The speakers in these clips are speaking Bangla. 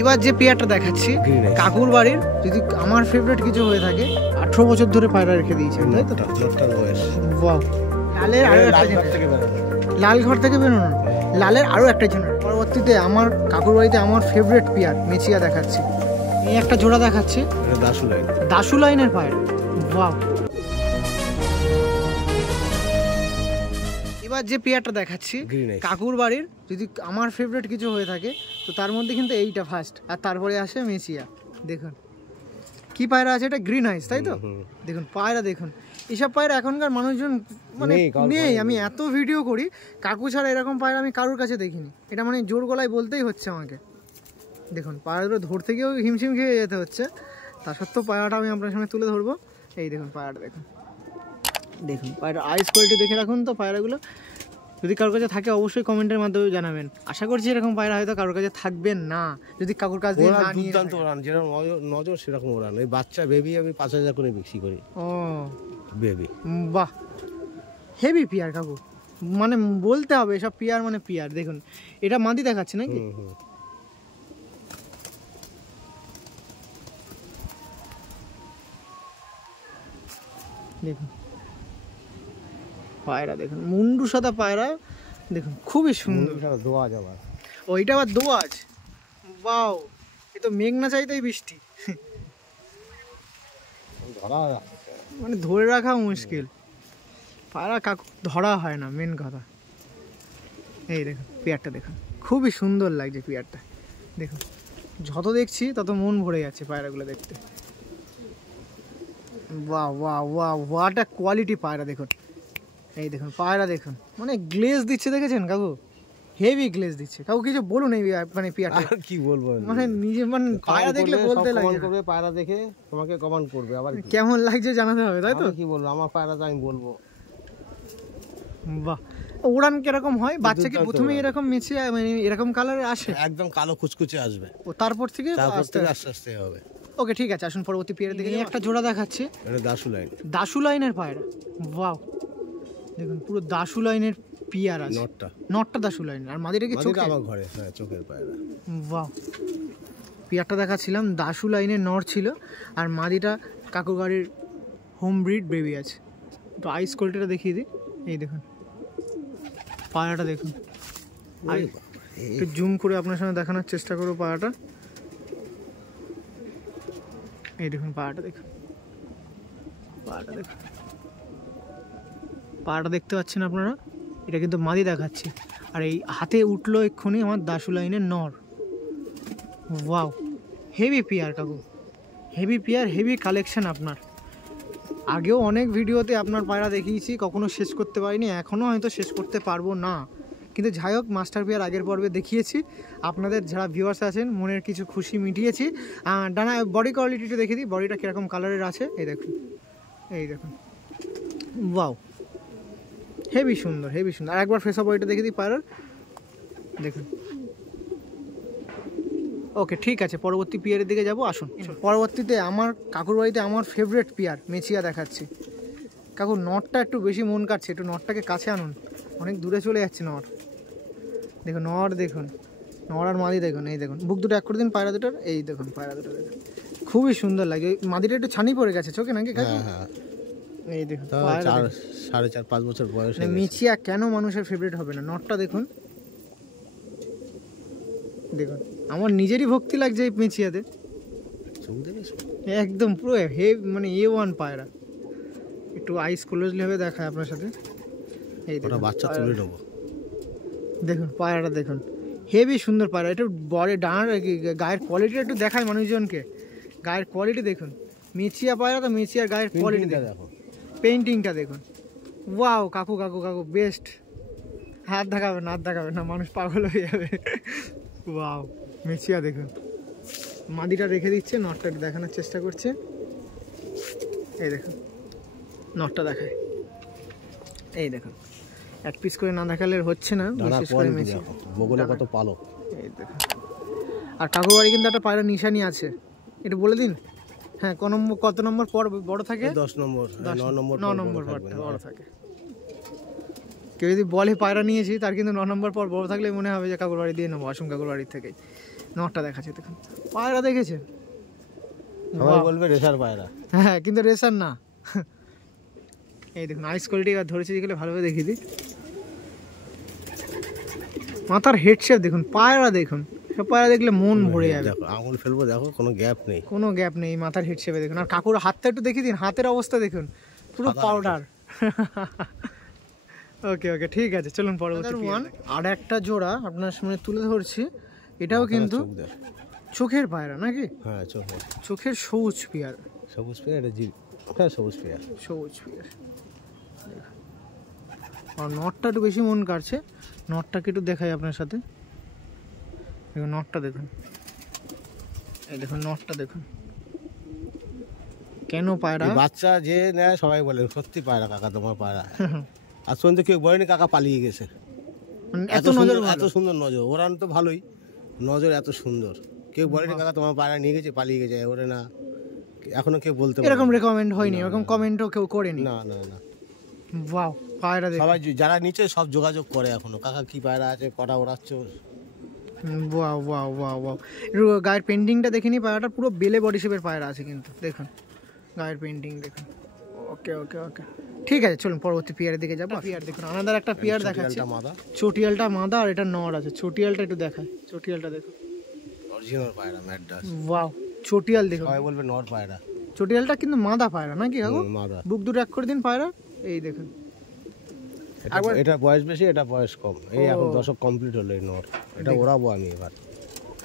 এবার যে পেয়ারটা দেখাচ্ছি কাকুর বাড়ির, যদি আমার ফেভারিট কিছু হয়ে থাকে, 18 বছর ধরে পায়রা রেখে দিয়েছে, তাই তো? বাহ, লালের আরো একটা লাল ঘর থেকে বেরোনো, লালের আরো একটা জেনার। পরবর্তীতে আমার কাকুর বাড়িতে আমার ফেভারিট পেয়ার মেচিয়া দেখাচ্ছি। এই একটা জোড়া দেখাচ্ছি, দাসু লাইনের পায়রা। বাহ, এবার যে পেয়ারটা দেখাচ্ছি কাকুর বাড়ির, যদি আমার ফেভারিট কিছু হয়ে থাকে তো তার মধ্যে কিন্তু এইটা ফার্স্ট, আর তারপরে আসে মেচিয়া। দেখুন কি পায়রা আছে, এটা গ্রিন আইস, তাই তো? দেখুন পায়রা, দেখুন এসব পায়রা এখনকার মানুষজন মানে নেই। আমি এত ভিডিও করি, কাকু ছাড়া এরকম পায়রা আমি কারোর কাছে দেখিনি। এটা মানে জোর গলায় বলতেই হচ্ছে আমাকে। দেখুন পায়রাগুলো ধরতে গিয়েও হিমশিম খেয়ে যেতে হচ্ছে, তা সত্ত্বেও পায়রাটা আমি আপনার সামনে তুলে ধরবো। এই দেখুন পায়রাটা, দেখুন দেখুন পায়রা আইস কোয়ালিটি দেখে রাখুন তো পায়রাগুলো। যদি কারোর কাছে থাকে অবশ্যই কমেন্টের মাধ্যমে জানাবেন। আশা করছি এরকম পায়রা হয়তো কারোর কাছে থাকবেন না, যদি কাকুর কাছে না নিয়ে। দুর্দান্ত ওড়ান, যেরকম নজর সেরকম ওড়ান। ওই বাচ্চা বেবি আমি 5000 করে বিক্রি করি। ও বেবি, বাহ, হেভি পিয়ার কাকু, মানে বলতে হবে এসব পিয়ার মানে পিয়ার। দেখুন এটা মাদি দেখাচ্ছে নাকি? দেখুন পায়রা, দেখুন মুন্ডু সাদা পায়রা, দেখুন খুবই সুন্দর। দোয়াজ আবার, ওইটা আবার দোয়াজ। বাও, এ তো মেঘ না চাইতেই বৃষ্টি। মানে ধরে রাখা মুশকিল, পায়রা কাকু ধরা হয় না, মেন কথা। এই দেখুন পেয়ারটা, দেখুন খুবই সুন্দর লাগছে পেয়ারটা। দেখুন যত দেখছি তত মন ভরে যাচ্ছে পায়রাগুলো দেখতে। বাহ বাহ বাহ, হোয়াট আ কোয়ালিটি পায়রা। দেখুন এই দেখুন পায়রা, দেখুন মানে গ্লেজ দিচ্ছে, দেখেছেন কাকু? হেভি গ্লেজ দিচ্ছে। কাকু কিছু বলুন এই মানে পেয়ারটা কি বলবো, মানে নিজে মানে পায়রা দেখলে বলতে লাগে, পায়রা দেখে তোমাকে কমেন্ট করবে, আবার কেমন লাগছে জানাতে হবে, তাই তো? কি বলবো, আমার পায়রাটা আমি বলবো। বাহ, ওড়ান কিরকম হয়? বাচ্চাকে প্রথমে এরকম মেছে মানে এরকম কালারে আসে, একদম কালো কুচকুচে আসবে, ও তারপর থেকে আস্তে আস্তে হবে। ওকে ঠিক আছে, আসুন পরবর্তী পেয়ারের দিকে। একটা জোড়া দেখাচ্ছে, এটা দাসু লাইন, দাসু লাইনের পায়রা। বাহ, দেখুন পুরো দাসু লাইনের পিয়ার আছে। নটটা দাসু লাইন, আর মাদিটা কি চোখে? আমার ঘরে, হ্যাঁ চোখের পায়রা। বাহ, পিয়ারটা দেখাচ্ছিলাম দাসু লাইনের নর ছিল, আর মাদিটা কাকুর গাড়ির হোম ব্রিড বেবি আছে। তো আইস কোয়ালিটিটা দেখিয়ে দিই। এই দেখুন পায়রাটা, দেখুন একটু জুম করে আপনার সামনে দেখানোর চেষ্টা করবো পায়রাটা। এই দেখুন পায়রাটা, দেখুন পায়রাটা, দেখুন পায়রাটা দেখতে পাচ্ছেন আপনারা? এটা কিন্তু মাদি দেখাচ্ছি, আর এই হাতে উঠলো এক্ষুনি আমার দাসু লাইনের নর। ওয়াও, হেভি পিয়ার কাকু, হেভি পিয়ার, হেভি কালেকশন আপনার। আগেও অনেক ভিডিওতে আপনার পায়রা দেখিয়েছি, কখনো শেষ করতে পারিনি, এখনও হয়তো শেষ করতে পারবো না, কিন্তু যাই হোক মাস্টার পিয়ার আগের পর্বে দেখিয়েছি, আপনাদের যারা ভিউয়ার্স আছেন মনের কিছু খুশি মিটিয়েছি। ডানা বডি কোয়ালিটিটা দেখে দিই, বডিটা কীরকম কালারের আছে। এই দেখুন, এই দেখুন, ওয়াও হেভি সুন্দর, হেভি সুন্দর। আর একবার ফেস অফ বডিটা দেখে দিই পায়রার, দেখুন। ওকে ঠিক আছে, পরবর্তী পিয়ারের দিকে যাব, আসুন। পরবর্তীতে আমার কাকুর বাড়িতে আমার ফেভারিট পিয়ার মেচিয়া দেখাচ্ছি। কাকু নটটা একটু বেশি মন কাটছে, একটু নটটাকে কাছে আনুন, অনেক দূরে চলে যাচ্ছে নট। দেখুন নট, দেখুন নর আর মাদি, দেখুন এই দেখুন বুক দুটো এক করে দিন পায়রা দুটোর। এই দেখুন পায়রা দুটো, দেখুন খুবই সুন্দর লাগে। মাদিটা একটু ছানি পড়ে গেছে চোখে নাকি কাকু? এই দেখুন 4.5 বছর বয়স। মেচিয়া কেন মানুষের ফেভারিট হবে না? নটটা দেখুন, দেখুন আমার নিজেরই ভক্তি লাগছে এই মেচিয়াতে, একদম পুরো মানে A1 পায়রা। একটু আইস ক্লোজলি ভাবে দেখায় আপনার সাথে। এই দেখুন বাচ্চা তুলে দেবো, দেখুন পায়রাটা, দেখুন হেভি সুন্দর পায়রা। একটু বডি ডানার গায়ের কোয়ালিটিটা একটু দেখায় মানুষজনকে, গায়ের কোয়ালিটি দেখুন। মেচিয়া পায়রা তো মেচিয়ার গায়ের কোয়ালিটিটা দেখুন, পেইন্টিংটা দেখুন। ওয়াও কাকু কাকু কাকু বেস্ট। হাত দেখাবেন না, হাত দেখাবেন না, মানুষ পাগল হয়ে যাবে। ওয়াও মেচিয়া দেখুন, মাদিটা রেখে দিচ্ছে, নটটা একটু দেখানোর চেষ্টা করছে। এই দেখুন নটটা দেখায়, এই দেখুন এক পিস করে না দেখালে হচ্ছে না, বিশেষ করে মেচিয়া বগলে কত পালক। এই দেখুন, আর কাকুর বাড়ি কিন্তু একটা পায়রা নিশানি আছে, এটা বলে দিন। হ্যাঁ কত নম্বর পর বড় থাকে? 10 নম্বর, 9 নম্বর পরটা বড় থাকে। কেউ যদি বলে পায়রা নিয়েছি, তার কিন্তু 9 নম্বর পর বড় থাকলে মনে হবে যে কাকুর বাড়ি দিয়ে নেবো, আসুন কাকুর বাড়ির থেকেই। নটটা দেখাচ্ছি দেখুন, পায়রা দেখেছেন? সবাই বলবে রেসার পায়রা। হ্যাঁ, কিন্তু রেসার না। এই দেখুন আইস কোয়ালিটি এবার ধরেছি যেগুলো ভালোভাবে দেখিয়ে দিই। মাথার হেড শেপ দেখুন, পায়রা দেখুন, সব পায়রা দেখলে মন ভরে যাবে। দেখো আঙুল ফেলবো, দেখো কোনো গ্যাপ নেই, কোনো গ্যাপ নেই মাথার হেড শেপে দেখুন। আর কাকুর হাতটা একটু দেখিয়ে দিন, হাতের অবস্থা দেখুন পুরো পাউডার। ওকে ওকে ঠিক আছে, চলুন পরবর্তী ওয়ান। আর একটা জোড়া আপনার সামনে তুলে ধরছি, এটাও কিন্তু চোখের পায়রা নাকি? হ্যাঁ, চোখের সবুজ পিয়ার। সবুজ পেয়ার, হ্যাঁ সবুজ পেয়ার, সবুজ পিয়ার। আর নটটা একটু বেশি মন কাটছে, নটটাকে একটু দেখাই আপনার সাথে। দেখুন নটটা দেখুন, এই দেখুন নটটা দেখুন, কেন পায়রা বাচ্চা যে নেয় সবাই বলে সত্যি পায়রা কাকা তোমার পায়রা। আর শুনতে কেউ বলেনি কাকা পালিয়ে গেছে, এত নজর, এত সুন্দর নজর। ওরান তো ভালোই, নজর এত সুন্দর, কেউ বলেনি কাকা তোমার পায়রা নিয়ে গেছে পালিয়ে গেছে। ওরে না, এখনো কেউ বলতে এরকম রেকমেন্ড হয়নি, এরকম কমেন্টও কেউ করেনি। না না না, ওয়াও পায়রা দেখুন, সবাই যারা নিচে সব যোগাযোগ করে এখনো, কাকা কি পায়রা আছে, কটা ওড়াচ্ছ। Wow wow wow wow. গায়ের পেন্টিংটা দেখে নি, পায়রাটা পুরো বেলে বডি শেপের পায়রা আছে কিন্তু দেখুন, গায়ের পেন্টিং দেখুন। ওকে ওকে ওকে ঠিক আছে, চলুন পরবর্তী পিয়ারের দিকে যাবো। পিয়ার দেখুন, আনাদার একটা পিয়ার দেখাচ্ছি। চটিয়ালটা মাদা আর এটা নর আছে। চটিয়ালটা একটু দেখায়, চটিয়ালটা দেখুন, অরিজিনাল পায়রা ম্যাড্রাস। ওয়াও চটিয়াল দেখুন, সবাই বলবে নর পায়রা। চটিয়ালটা কিন্তু মাদা পায়রা নাকি কাকু? মাদা। বুক দুটো এক করে দিন পায়রা, এই দেখুন। এটা বয়স বেশি, এটা বয়স কম, এই এখন দশক কমপ্লিট হলো এই নর। এটা ওড়াবো আমি এবার।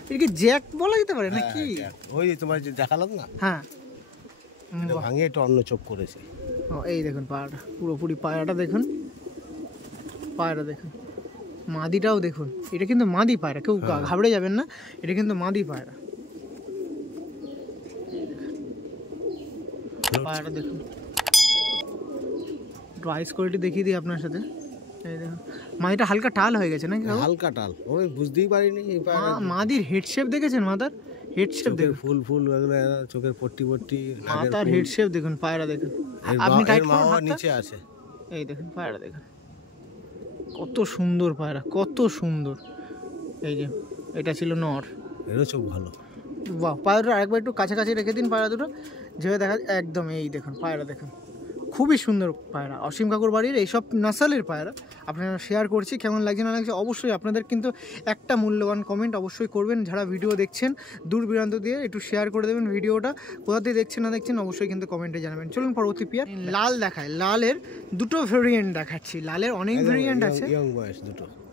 এটা কি জ্যাক বলা যেতে পারে নাকি? ওই তোমার যে দেখালাম না, হ্যাঁ, এটা ভাঙিয়ে একটু অন্য চোখ করেছি। এই দেখুন পায়রাটা, পুরোপুরি পায়রাটা দেখুন, পায়রা দেখুন, মাদিটাও দেখুন। এটা কিন্তু মাদি পায়রা, কেউ ঘাবড়ে যাবেন না, এটা কিন্তু মাদি পায়রা। পায়রাটা দেখুন, একটু আইস কোয়ালিটি দেখিয়ে দিই আপনার সাথে। এই দেখুন মাদিটা হালকা টাল হয়ে গেছে নাকি? হালকা টাল, ওই বুঝতেই পারিনি। মাদির হেড শেপ দেখেছেন? মাদার হেড শেপ দেখুন, ফুল ফুল চোখের পট্টি পট্টি, মাথার হেড শেপ দেখুন, পায়রা দেখুন। আপনি টাইট করুন হাতটা, নিচে আছে, এই দেখুন পায়রা দেখুন, কত সুন্দর পায়রা, কত সুন্দর। এই যে এটা ছিল নর, এরও চোখ ভালো। বাহ, পায়রাটা আরেকবার একটু কাছাকাছি রেখে দিন পায়রা দুটো, যেভাবে দেখা একদম। এই দেখুন পায়রা দেখুন, খুবই সুন্দর পায়রা। অসীম কাকুর বাড়ির এইসব নাসালের পায়রা আপনারা শেয়ার করছি, কেমন লাগছে না লাগছে অবশ্যই আপনাদের কিন্তু একটা মূল্যবান কমেন্ট অবশ্যই করবেন। যারা ভিডিও দেখছেন দূর দূরান্ত দিয়ে একটু শেয়ার করে দেবেন ভিডিওটা, কোথা দিয়ে দেখছেন না দেখছেন অবশ্যই কিন্তু কমেন্টে জানাবেন। চলুন পরবর্তী পিয়ার। লাল দেখায়, লালের দুটো ভেরিয়েন্ট দেখাচ্ছি। লালের অনেক ভেরিয়েন্ট আছে, ইয়ং বয়স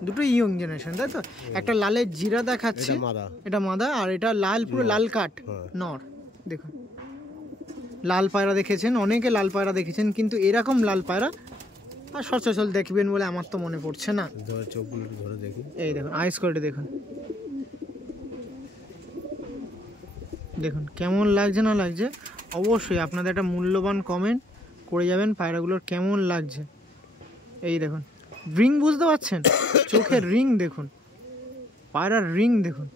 দুটো ইয়ং জেনারেশন, তাই তো? একটা লালের জিরা দেখাচ্ছি, এটা মাদা, আর এটা লাল পুরো লাল কাট নর। দেখুন লাল পায়রা দেখেছেন, অনেকে লাল পায়রা দেখেছেন, কিন্তু এরকম লাল পায়রা আর সচরাচর দেখবেন বলে আমার তো মনে পড়ছে না। এই দেখুন আইস কোয়ালিটি দেখুন, দেখুন কেমন লাগছে না লাগছে অবশ্যই আপনাদের একটা মূল্যবান কমেন্ট করে যাবেন পায়রাগুলোর কেমন লাগছে। এই দেখুন রিং বুঝতে পারছেন, চোখের রিং দেখুন, পায়রার রিং দেখুন।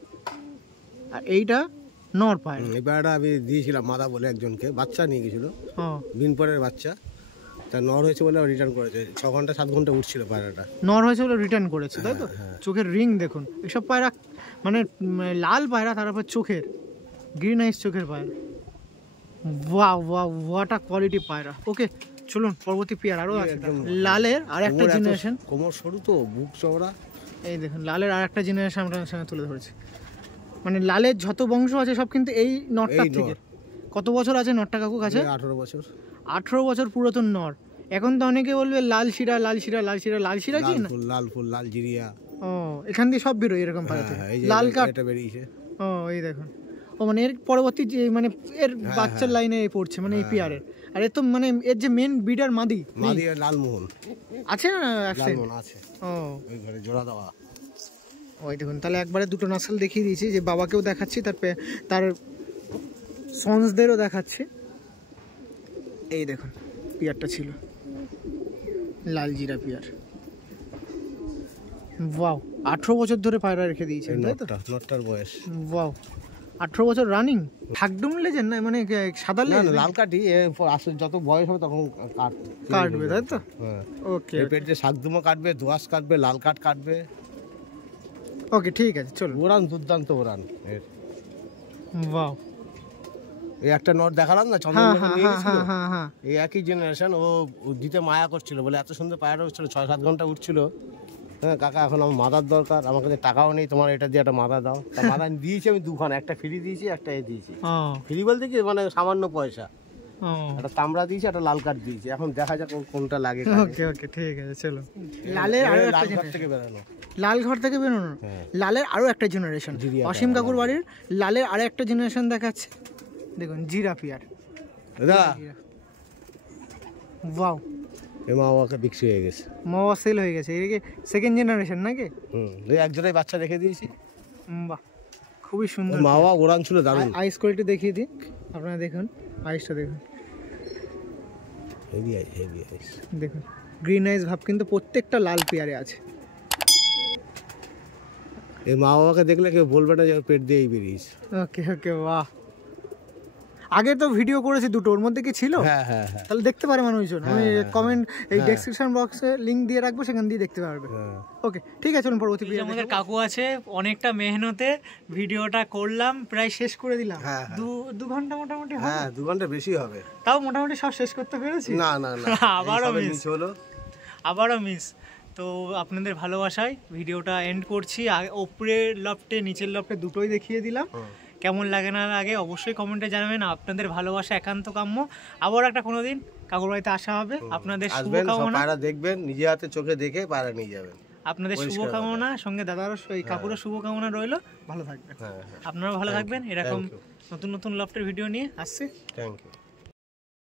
আর এইটা নর পায়রা, এই পায়রাটা আমি দিয়েছিলাম মাদা বলে একজনকে, বাচ্চা নিয়ে গেছিল, বিনপরের বাচ্চা, তা নর হয়েছে বলে রিটার্ন করেছে। 6 ঘন্টা 7 ঘন্টা উঠছিল পায়রাটা, নর হয়েছে বলে রিটার্ন করেছে, তাই তো? চোখের রিং দেখুন, এসব পায়রা মানে লাল পায়রা, তারপর চোখের গ্রিন আইস চোখের পায়রা। Wow wow, what a quality পায়রা। ওকে চলুন পরবর্তী পেয়ার আরও আছে। লালের আর একটা জেনারেশন, কোমর সরু তো বুক চওড়া। এই দেখুন লালের আর একটা জেনারেশন আপনার সঙ্গে তুলে ধরেছি। মানে লালের যত বংশ আছে সব কিন্তু এই নটটার থেকে। কত বছর আছে নটটা কাকু কাছে? 18 বছর। 18 বছর পুরাতন নর। এখন তো অনেকে বলবে লাল শিরা, লাল শিরা, লাল শিরা, লাল শিরা কি না? লাল ফুল, লাল জিরিয়া। ও এখান দিয়ে সব বেরোয় এরকম পায়রা থেকে, লাল কাট এটা বেরিয়েছে। ও এই দেখুন, ও মানে এর পরবর্তী যে মানে এর বাচ্চার লাইনে পড়ছে মানে এই পিয়ারের। আর এর তো মানে এর যে মেন ব্রিডার মাদি লালমোহন আছে না? লালমোহন আছে, ও ওই ঘরে জোড়া দেওয়া। ওই দেখুন, তাহলে একবারে দুটো নাসল দেখিয়ে দিয়েছি, যে বাবাকেও দেখাচ্ছি, তার সন্সদেরও দেখাচ্ছি। এই দেখুন পিয়ারটা ছিল লাল জিরা পিয়ার। ওয়াও, 18 বছর ধরে পায়রা রেখে দিয়েছেন, তাই তো? নটটার বয়স ওয়াও, 18 বছর রানিং। ঠাকডুম লেজেন না, মানে সাদা লেজ? লাল কাটি, যত বয়স হবে তখন কাটবে, তাই তো? ওকে, পেট যে শাকদুমো কাটবে, দোয়াশ কাটবে, লাল কাট কাটবে। ওকে ঠিক আছে চলো। ওরান দুর্দান্ত ওরান এর। বাহ, এই একটা নট দেখালাম না হ্যাঁ চন্দন হ্যাঁ নিয়ে হ্যাঁ গেছিল, হ্যাঁ হ্যাঁ হ্যাঁ। এই একই জেনারেশন। ও দিতে মায়া করছিল বলে এত সুন্দর পায়রা উঠছিল, 6-7 ঘন্টা উঠছিল। হ্যাঁ কাকা এখন আমার মাদার দরকার, আমার কাছে টাকাও নেই, তোমার এটা দিয়ে একটা মাদা দাও। তা মাদা দিয়েছি আমি দুখানা, একটা ফ্রি দিয়েছি একটা এ দিয়েছি। ফ্রি বলতে কি মানে সামান্য পয়সা, একটা তামড়া দিয়েছি একটা লাল কার্ড দিয়েছি। এখন দেখা যাক কোনটা লাগে। ওকে ওকে ঠিক আছে চলো। লালের আরো একটা লাল ঘর থেকে বেরানো, লাল ঘর থেকে বেরোনো, লালের আরো একটা জেনারেশন। অসীম কাকুর বাড়ির লালের আরো একটা জেনারেশন দেখাচ্ছে, দেখুন জিরাফিয়ার। দাদা ওয়াও, এ মা বাবাকে বিক্রি হয়ে গেছে, মাওয়া সেল হয়ে গেছে। এদিকে সেকেন্ড জেনারেশন নাকি? এই একজোড়াই বাচ্চা রেখে দিয়েছি। বাহ, খুবই সুন্দর। মা বাবা ওরান ছিল দারুণ। আইস কোয়ালিটি দেখিয়ে দিই আপনারা, দেখুন আইসটা দেখুন, হেভি আইস, হেভি আইস। দেখুন গ্রিন আইস ভাব কিন্তু প্রত্যেকটা লাল পেয়ারে আছে। এই মা বাবাকে দেখলে কেউ বলবে না যে পেট দিয়েই বেরিয়েছে। ওকে ওকে, বাহ। আগে তো ভিডিও করেছি দুটো, ওর মধ্যে কি ছিল? হ্যাঁ হ্যাঁ হ্যাঁ, তাহলে দেখতে পারে মানুষজন। আমি কমেন্ট এই ডেসক্রিপশন বক্সে লিংক দিয়ে রাখবো, সেখান দিয়ে দেখতে পারবে। ওকে ঠিক আছে, চলুন পরবর্তী ভিডিও। আমাদের কাকু আছে, অনেকটা মেহনতে ভিডিওটা করলাম, প্রায় শেষ করে দিলাম। দু ঘন্টা মোটামুটি হবে। হ্যাঁ 2 ঘন্টা বেশি হবে, তাও মোটামুটি সব শেষ করতে পেরেছি। না না না আবারও মিস। তো আপনাদের ভালোবাসায় ভিডিওটা এন্ড করছি। উপরের লফটে নিচের লফটে দুটোই দেখিয়ে দিলাম। কেমন লাগে না লাগে অবশ্যই কমেন্টে জানাবেন। আপনাদের ভালোবাসা একান্ত কাম্য। আবার একটা কোনোদিন কাকুর বাড়িতে আসা হবে। আপনাদের শুভকামনা, পায়রা দেখবেন, নিজে হাতে চোখে দেখে পায়রা নিয়ে যাবেন। আপনাদের শুভকামনা, সঙ্গে দাদারও কাকুরও শুভকামনা রইলো। ভালো থাকবেন, আপনারাও ভালো থাকবেন। এরকম নতুন নতুন লফটের ভিডিও নিয়ে আসছি। Thank you.